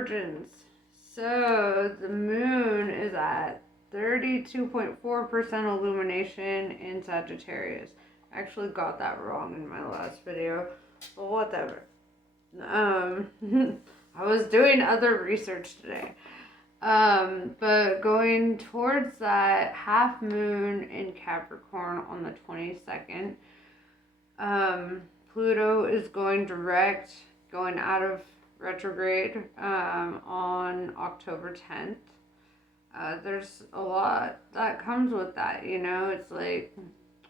Virgins. So the moon is at 32.4% illumination in Sagittarius. I actually got that wrong in my last video, but whatever. I was doing other research today. But going towards that half moon in Capricorn on the 22nd, Pluto is going direct, going out of retrograde on October 10th. There's a lot that comes with that, you know. It's like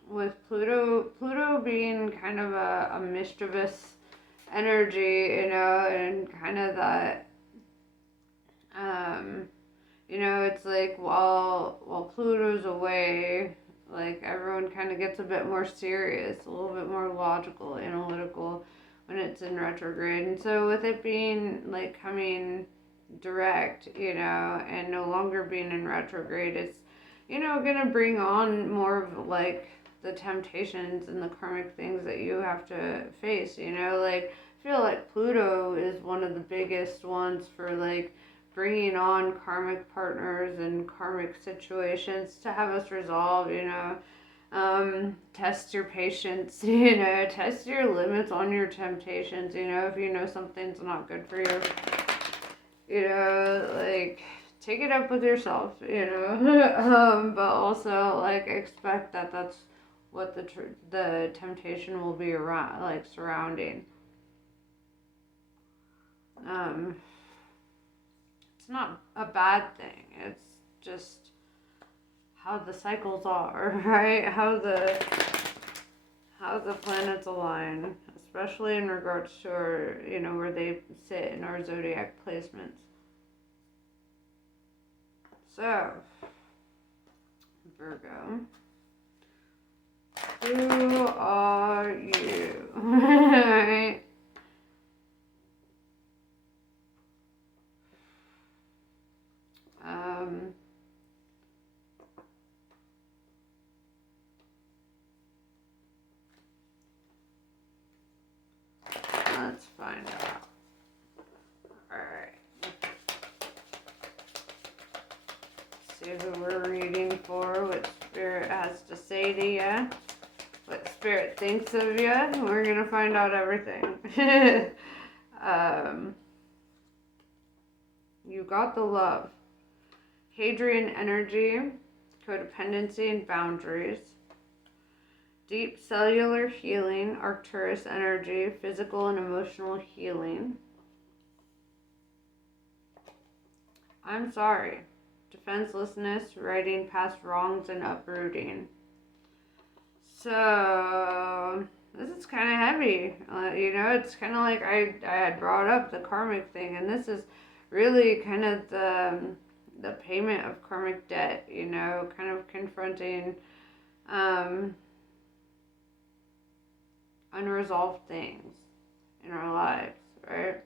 with Pluto being kind of a mischievous energy, you know, and kind of that, you know, it's like while Pluto's away, like everyone kind of gets a bit more serious, a little bit more logical, analytical when it's in retrograde. And so with it being like coming direct, you know, and no longer being in retrograde, it's, you know, gonna bring on more of like the temptations and the karmic things that you have to face, you know. Like I feel like Pluto is one of the biggest ones for like bringing on karmic partners and karmic situations to have us resolve, you know. Test your patience, you know, test your limits on your temptations, you know, if you know something's not good for you, you know, like take it up with yourself, you know. But also like expect that that's what the temptation will be around, like surrounding. It's not a bad thing. It's just how the cycles are, right? How the planets align, especially in regards to our, you know, where they sit in our zodiac placements. So, Virgo, who are you? Right? Let's find out. Alright. See who we're reading for, what Spirit has to say to you, what Spirit thinks of you. We're going to find out everything. You got the love. Hadrian energy, codependency and boundaries. Deep cellular healing, Arcturus energy, physical and emotional healing. I'm sorry. Defenselessness, righting past wrongs and uprooting. So, this is kind of heavy. You know, it's kind of like I had brought up the karmic thing, and this is really kind of the payment of karmic debt, you know, kind of confronting unresolved things in our lives, right?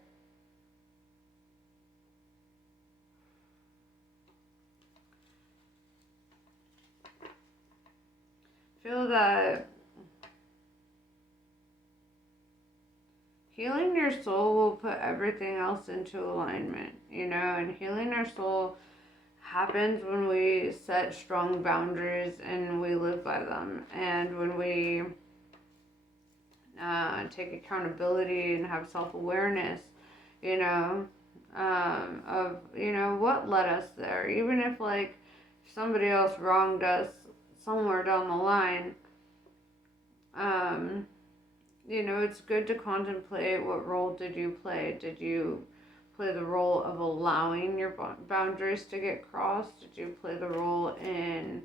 Feel that healing your soul will put everything else into alignment, you know, and healing our soul happens when we set strong boundaries and we live by them, and when we take accountability and have self-awareness, you know, of, you know, what led us there. Even if like somebody else wronged us somewhere down the line, you know, it's good to contemplate what role did you play. Did you play the role of allowing your boundaries to get crossed? Did you play the role in,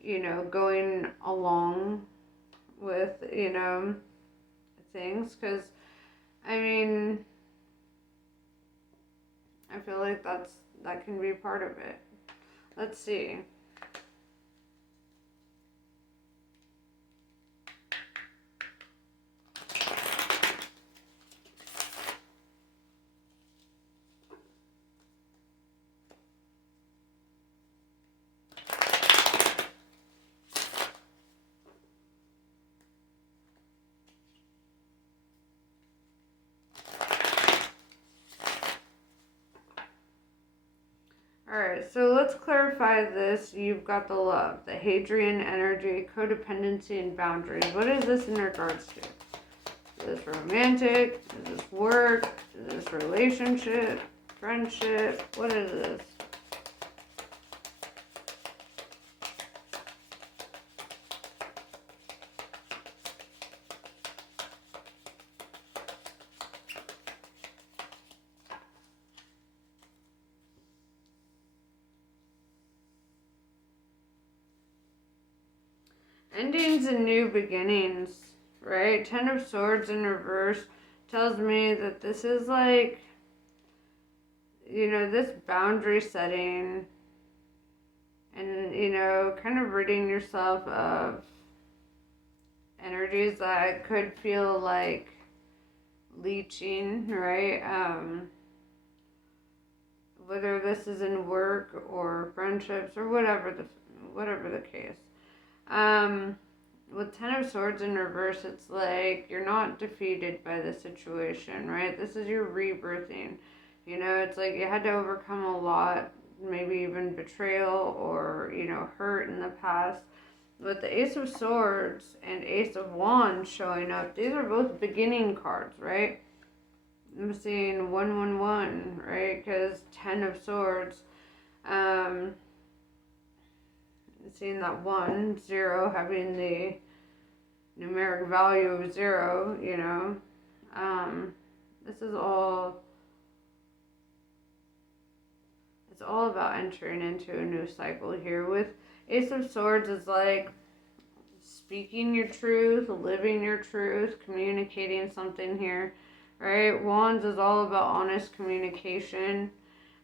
you know, going along with, you know, things? Because, I mean, I feel like that can be part of it. Let's see. Alright, so let's clarify this. You've got the love, the Hadrian energy, codependency, and boundaries. What is this in regards to? Is this romantic? Is this work? Is this relationship? Friendship? What is this? Endings and new beginnings, right? Ten of Swords in reverse tells me that this is like, this boundary setting and, kind of ridding yourself of energies that could feel like leeching, right? Whether this is in work or friendships or whatever the case. With Ten of Swords in reverse, it's like you're not defeated by the situation, right? This is your rebirthing. It's like you had to overcome a lot, maybe even betrayal or, hurt in the past. With the Ace of Swords and Ace of Wands showing up, these are both beginning cards, right? I'm seeing 111, right? Because 10 of Swords, seeing that 1, 0, having the numeric value of 0, this is all, it's all about entering into a new cycle here. With Ace of Swords is like speaking your truth, living your truth, communicating something here, right? Wands is all about honest communication.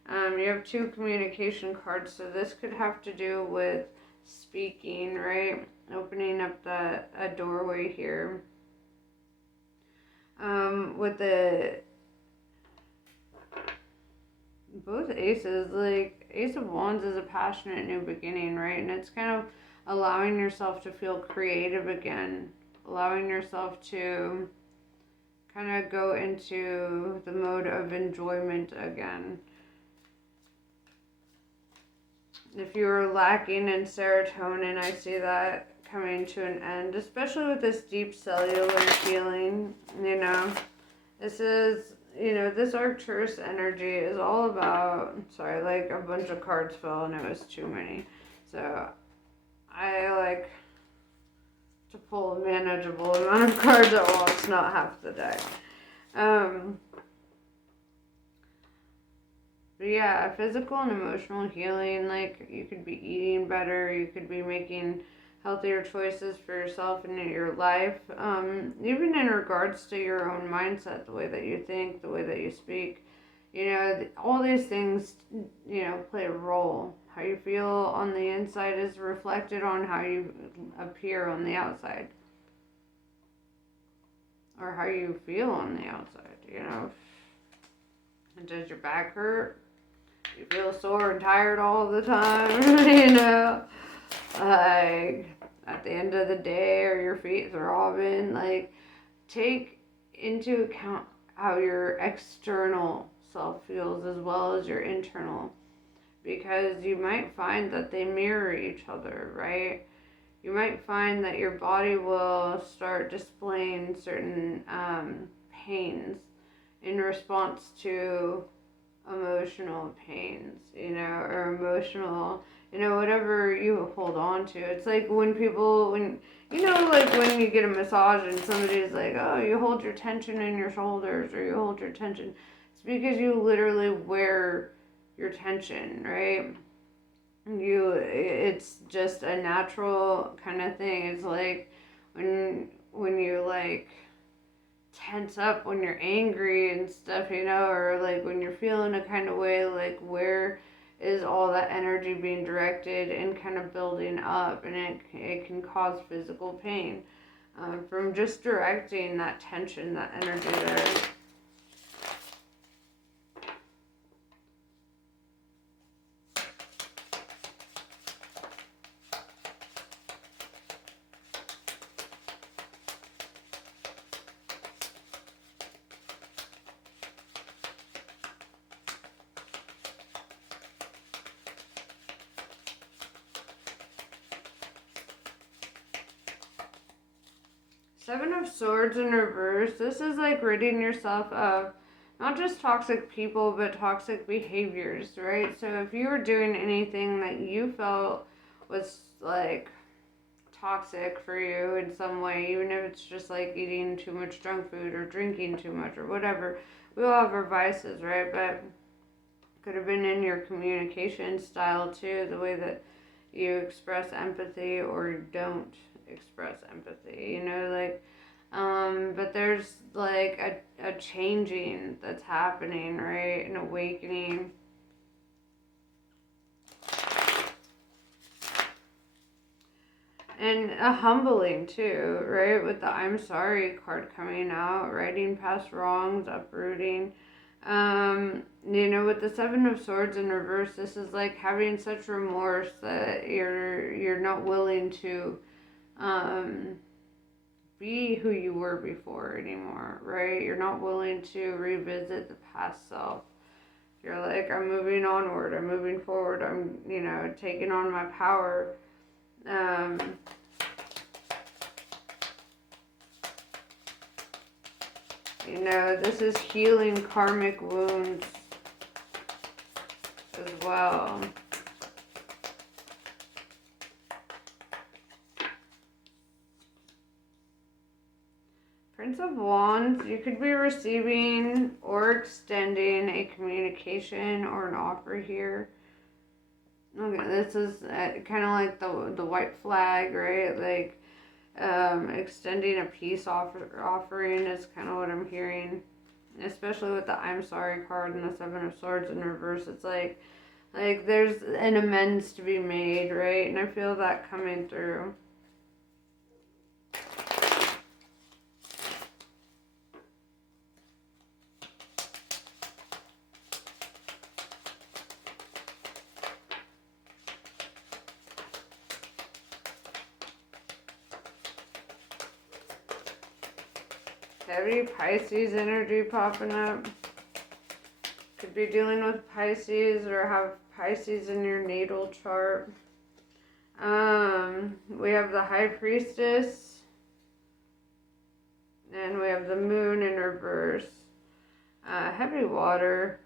You have 2 communication cards, so this could have to do with speaking, right? Opening up a doorway here. With both aces, like Ace of Wands is a passionate new beginning, right? And it's kind of allowing yourself to feel creative again, allowing yourself to kind of go into the mode of enjoyment again. If you're lacking in serotonin, I see that coming to an end, especially with this deep cellular healing, This is, this Arcturus energy is all about, sorry, like a bunch of cards fell and it was too many. So I like to pull a manageable amount of cards at once, not half the deck. But yeah, physical and emotional healing, like you could be eating better, you could be making healthier choices for yourself and in your life, even in regards to your own mindset, the way that you think, the way that you speak, all these things, play a role. How you feel on the inside is reflected on how you appear on the outside, or how you feel on the outside, And does your back hurt? You feel sore and tired all the time, like at the end of the day, or your feet throbbing. Like, take into account how your external self feels as well as your internal, because you might find that they mirror each other, right? You might find that your body will start displaying certain pains in response to emotional pains, or emotional, whatever you hold on to. It's like when you get a massage and somebody's like, oh, you hold your tension in your shoulders, or you hold your tension. It's because you literally wear your tension, right? It's just a natural kind of thing. It's like when you like tense up when you're angry and stuff, or like when you're feeling a kind of way, like where is all that energy being directed and kind of building up, and it can cause physical pain from just directing that tension, that energy there. Seven of Swords in reverse. This is like ridding yourself of not just toxic people, but toxic behaviors, right? So if you were doing anything that you felt was like toxic for you in some way, even if it's just like eating too much junk food or drinking too much or whatever, we all have our vices, right? But could have been in your communication style too, the way that you express empathy or don't express empathy, but there's like a changing that's happening, right? An awakening. And a humbling too, right? With the I'm sorry card coming out, righting past wrongs, uprooting. With the Seven of Swords in reverse, this is like having such remorse that you're not willing to be who you were before anymore, right? You're not willing to revisit the past self. You're like, I'm moving onward, I'm moving forward, I'm, taking on my power. This is healing karmic wounds as well. Prince of Wands, you could be receiving or extending a communication or an offer here. Okay, this is kind of like the white flag, right? Like extending a peace offering is kind of what I'm hearing, especially with the I'm sorry card and the Seven of Swords in reverse. It's like there's an amends to be made, right? And I feel that coming through. Heavy Pisces energy popping up. Could be dealing with Pisces or have Pisces in your natal chart. We have the High Priestess. And we have the Moon in reverse. Heavy water.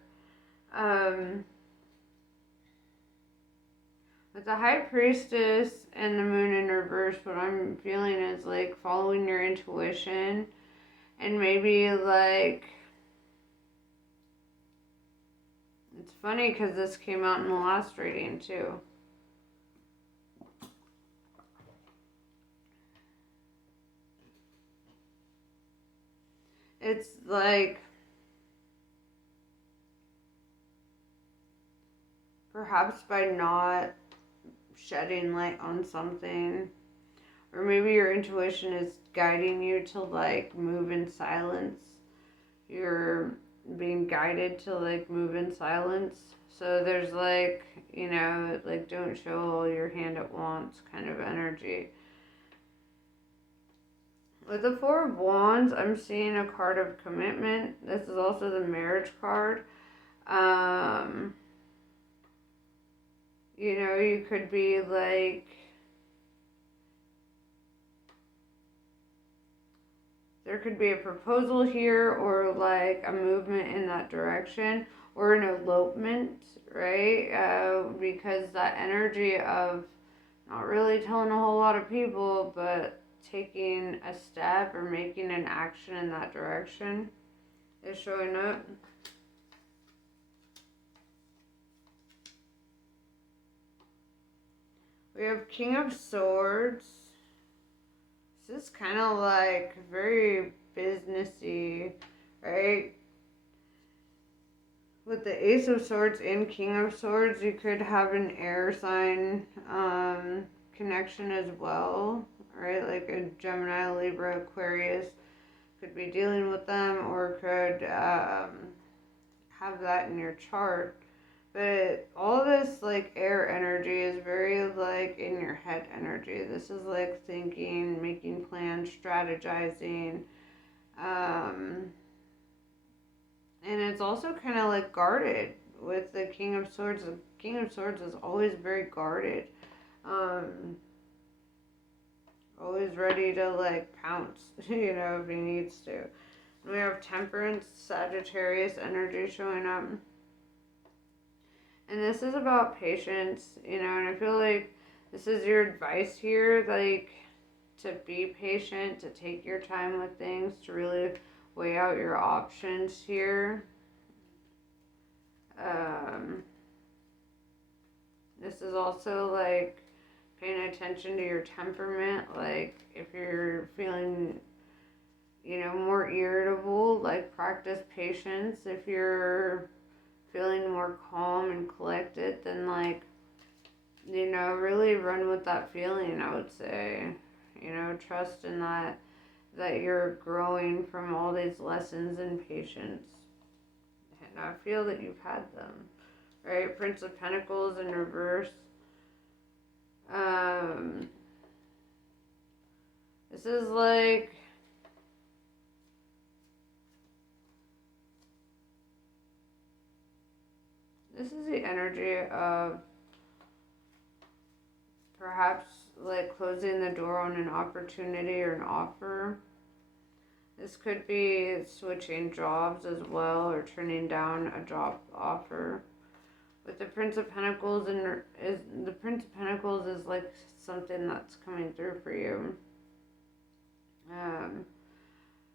With the High Priestess and the Moon in reverse, what I'm feeling is like following your intuition. And maybe like, it's funny because this came out in the last reading too. It's like, perhaps by not shedding light on something, or maybe your intuition is guiding you to like move in silence. You're being guided to like move in silence. So there's like, like don't show all your hand at once kind of energy. With the Four of Wands, I'm seeing a card of commitment. This is also the marriage card. You could be like, there could be a proposal here or like a movement in that direction or an elopement, right? Because that energy of not really telling a whole lot of people, but taking a step or making an action in that direction is showing up. We have King of Swords. This is kind of like very businessy, right? With the Ace of Swords and King of Swords, you could have an air sign connection as well, right? Like a Gemini, Libra, Aquarius could be dealing with them or could have that in your chart. But all this like air energy is very like in your head energy. This is like thinking, making plans, strategizing. And it's also kind of like guarded with the King of Swords. The King of Swords is always very guarded. always ready to like pounce, if he needs to. And we have Temperance, Sagittarius energy showing up. And this is about patience, and I feel like this is your advice here, like to be patient, to take your time with things, to really weigh out your options here. This is also like paying attention to your temperament, like if you're feeling, more irritable, like practice patience. If you're feeling more calm and collected, then like, really run with that feeling, I would say. Trust in that you're growing from all these lessons in patience. And I feel that you've had them. Right? Prince of Pentacles in reverse. This is like this is the energy of perhaps like closing the door on an opportunity or an offer. This could be switching jobs as well, or turning down a job offer. With the Prince of Pentacles, the Prince of Pentacles is like something that's coming through for you.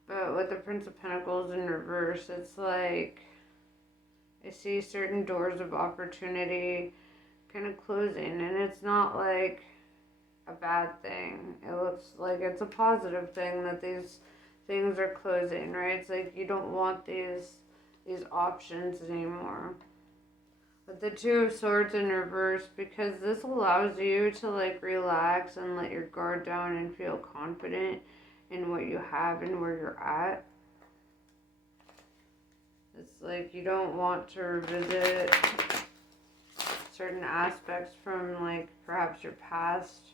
But with the Prince of Pentacles in reverse, it's like I see certain doors of opportunity kind of closing, and it's not like a bad thing. It looks like it's a positive thing that these things are closing, right? It's like you don't want these options anymore. With the Two of Swords in reverse, because this allows you to like relax and let your guard down and feel confident in what you have and where you're at. It's like you don't want to revisit certain aspects from like perhaps your past.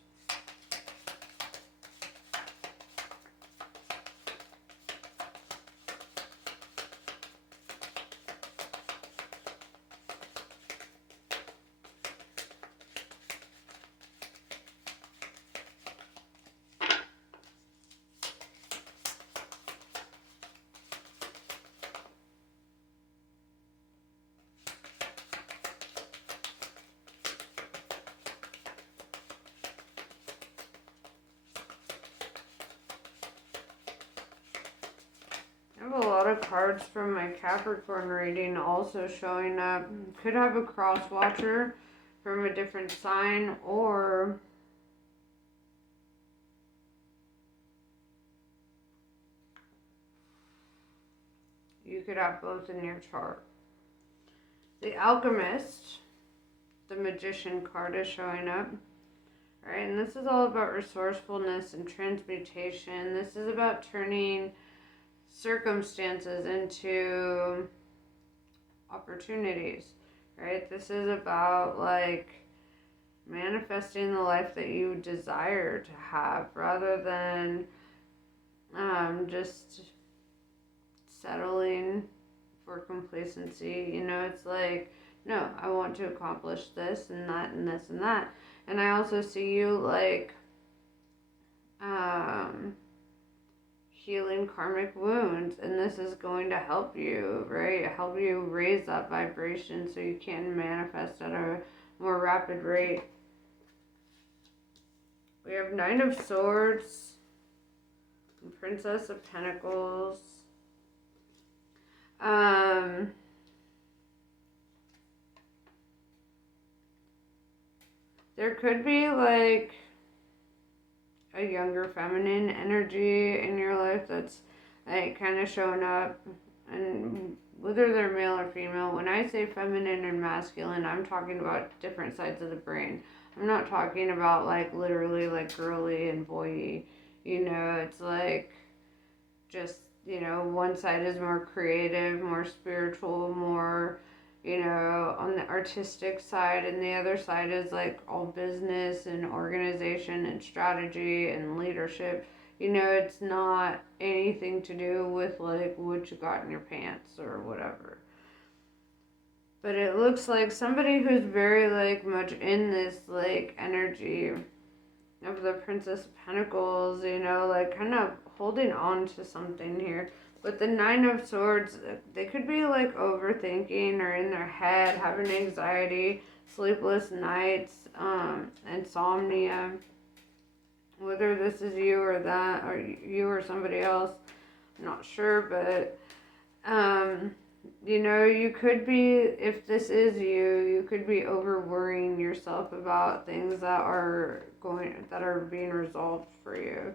I have a lot of cards from my Capricorn reading also showing up. Could have a cross watcher from a different sign, or you could have both in your chart. The Alchemist, the Magician card is showing up. Right, and this is all about resourcefulness and transmutation. This is about turning circumstances into opportunities, right? This is about like manifesting the life that you desire to have rather than just settling for complacency. It's like, no, I want to accomplish this and that and this and that. And I also see you like healing karmic wounds, and this is going to help you, right? Help you raise that vibration so you can manifest at a more rapid rate. We have Nine of Swords and Princess of Pentacles. There could be like a younger feminine energy in your life that's like kind of showing up, and whether they're male or female, when I say feminine and masculine, I'm talking about different sides of the brain. I'm not talking about like literally like girly and boy-y. It's like just, one side is more creative, more spiritual, more, on the artistic side, and the other side is like all business and organization and strategy and leadership. It's not anything to do with like what you got in your pants or whatever. But it looks like somebody who's very like much in this like energy of the Princess of Pentacles, you know, like kind of holding on to something here. With the Nine of Swords, they could be like overthinking or in their head, having anxiety, sleepless nights, insomnia. Whether this is you or that, or you or somebody else, I'm not sure, but you know, you could be, if this is you, you could be over worrying yourself about things that are being resolved for you.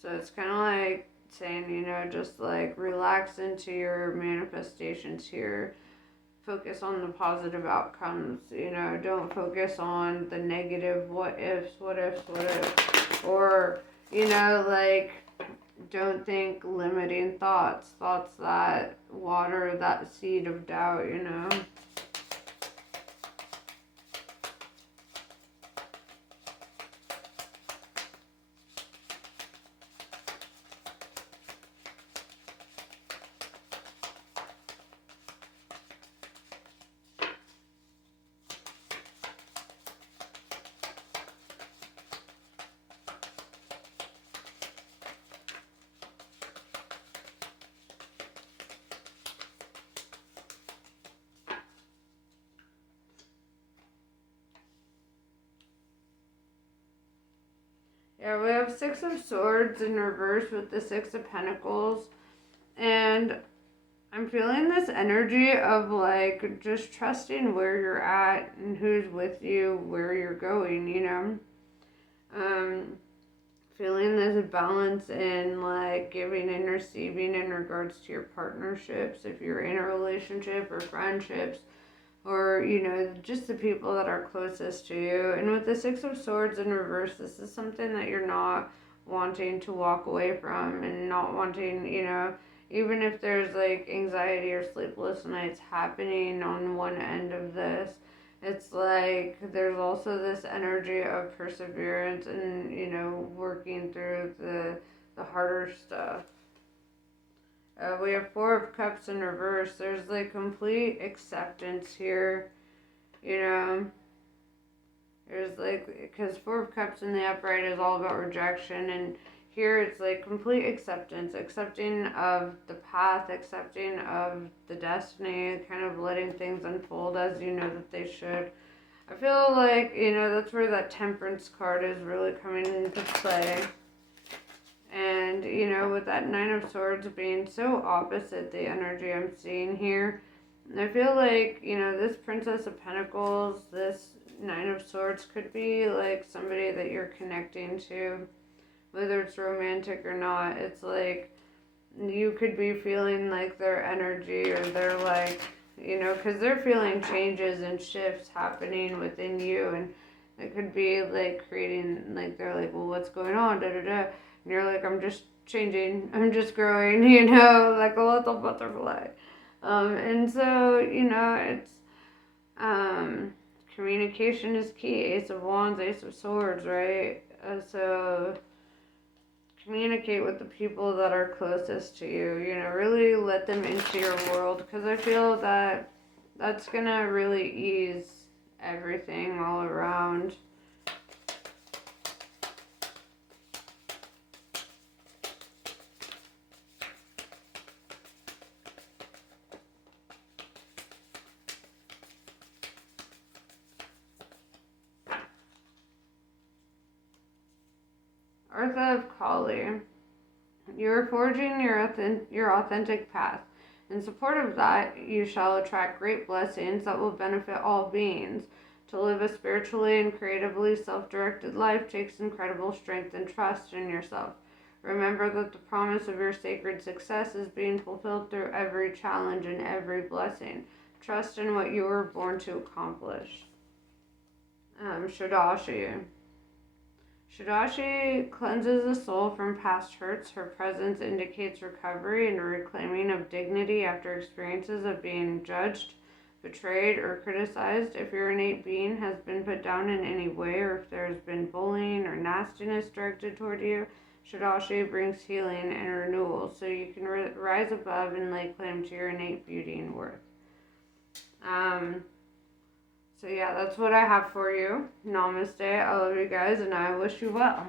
So it's kind of like saying, you know, just like relax into your manifestations here. Focus on the positive outcomes, you know, don't focus on the negative what ifs, or, you know, like, don't think limiting thoughts that water that seed of doubt, you know. Yeah, we have Six of Swords in reverse with the Six of Pentacles. And I'm feeling this energy of like just trusting where you're at and who's with you, where you're going, you know. Um, Feeling this balance in like giving and receiving in regards to your partnerships, if you're in a relationship or friendships, or, you know, just the people that are closest to you. And with the Six of Swords in reverse, this is something that you're not wanting to walk away from, and not wanting, you know, even if there's like anxiety or sleepless nights happening on one end of this, it's like there's also this energy of perseverance and, you know, working through the harder stuff. We have Four of Cups in reverse. There's like complete acceptance here, you know. There's like, because Four of Cups in the upright is all about rejection, and here it's like complete acceptance, accepting of the path, accepting of the destiny, kind of letting things unfold as you know that they should. I feel like, you know, that's where that Temperance card is really coming into play. And, you know, with that Nine of Swords being so opposite the energy I'm seeing here, I feel like, you know, this Princess of Pentacles, this Nine of Swords could be like somebody that you're connecting to, whether it's romantic or not. It's like you could be feeling like their energy, or they're like, you know, because they're feeling changes and shifts happening within you, and it could be like creating, like, they're like, well, what's going on, da da da. And you're like, I'm just changing, I'm just growing, you know, like a little butterfly. And so, you know, it's, communication is key. Ace of Wands, Ace of Swords, right? So communicate with the people that are closest to you, you know, really let them into your world, because I feel that that's gonna really ease everything all around. Artha of Kali. You are forging your authentic path. In support of that, you shall attract great blessings that will benefit all beings. To live a spiritually and creatively self-directed life takes incredible strength and trust in yourself. Remember that the promise of your sacred success is being fulfilled through every challenge and every blessing. Trust in what you were born to accomplish. Shadashi. Shadashi cleanses the soul from past hurts. Her presence indicates recovery and reclaiming of dignity after experiences of being judged, betrayed, or criticized. If your innate being has been put down in any way, or if there has been bullying or nastiness directed toward you, Shadashi brings healing and renewal, so you can rise above and lay claim to your innate beauty and worth. So yeah, that's what I have for you. Namaste. I love you guys, and I wish you well.